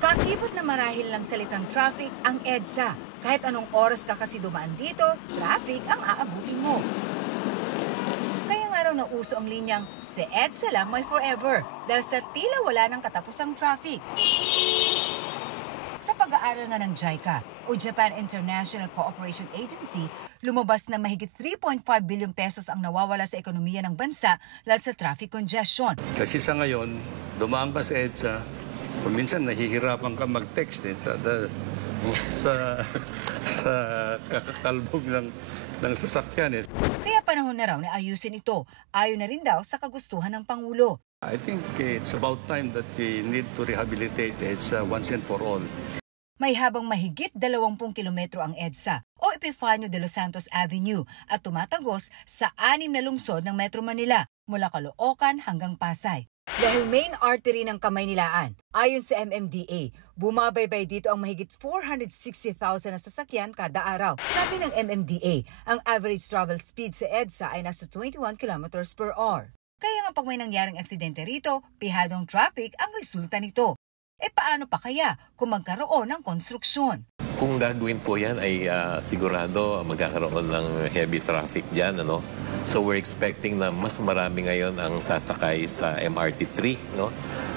Kakibot na marahil lang salitang traffic ang EDSA. Kahit anong oras ka kasi dumaan dito, traffic ang aabutin mo. Kaya nga raw nauso ang linyang si EDSA lang may forever dahil sa tila wala ng katapusang traffic. Sa pag-aaral nga ng JICA o Japan International Cooperation Agency, lumabas na mahigit 3.5 billion pesos ang nawawala sa ekonomiya ng bansa dahil sa traffic congestion. Kasi sa ngayon, dumaan ka sa EDSA, kung minsan nahihirapan ka mag-text sa kakakalbog ng sasakyan. Kaya panahon na raw na ayusin ito. Ayon na rin daw sa kagustuhan ng Pangulo. I think it's about time that we need to rehabilitate EDSA once and for all. May habang mahigit 20 kilometro ang EDSA o Epifanio de los Santos Avenue at tumatagos sa 6 na lungsod ng Metro Manila mula Caloocan hanggang Pasay. Dahil main artery ng Kamaynilaan, ayon sa MMDA, bumabaybay dito ang mahigit 460,000 na sasakyan kada araw. Sabi ng MMDA, ang average travel speed sa EDSA ay nasa 21 kilometers per hour. Kaya nga pag may nangyaring aksidente rito, pihadong traffic ang resulta nito. E paano pa kaya kung magkaroon ng konstruksyon? Kung gagawin po yan ay sigurado magkakaroon ng heavy traffic dyan. Ano? So we're expecting na mas marami ngayon ang sasakay sa MRT3. No?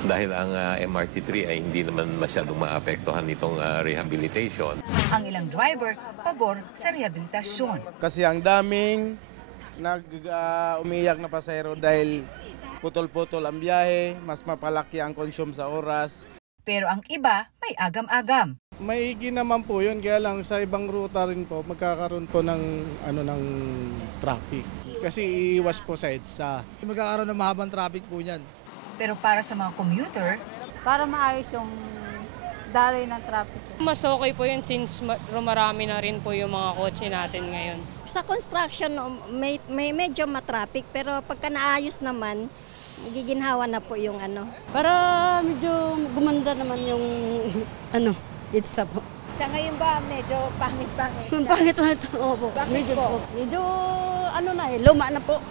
Dahil ang MRT3 ay hindi naman masyadong maapektuhan nitong rehabilitation. Ang ilang driver, pabor sa rehabilitasyon. Kasi ang daming umiiyak na pasahero dahil putol-putol ang biyahe, mas mapalaki ang consume sa oras. Pero ang iba may agam-agam. Maigi naman po yun, kaya lang sa ibang ruta rin po magkakaroon po ng traffic. Kasi iwas po sa EDSA. Magkakaroon ng mahabang traffic po niyan. Pero para sa mga commuter, para maayos yung daloy ng traffic. Mas okay po yun since marami na rin po yung mga kotse natin ngayon. Sa construction, may medyo matraffic, pero pagka naayos naman, giginhawa na po yung ano. Para medyo gumanda naman yung EDSA po. Sa ngayon ba medyo pangit-pangit? Pangit-pangit, opo. Bakit po? Medyo luma na po.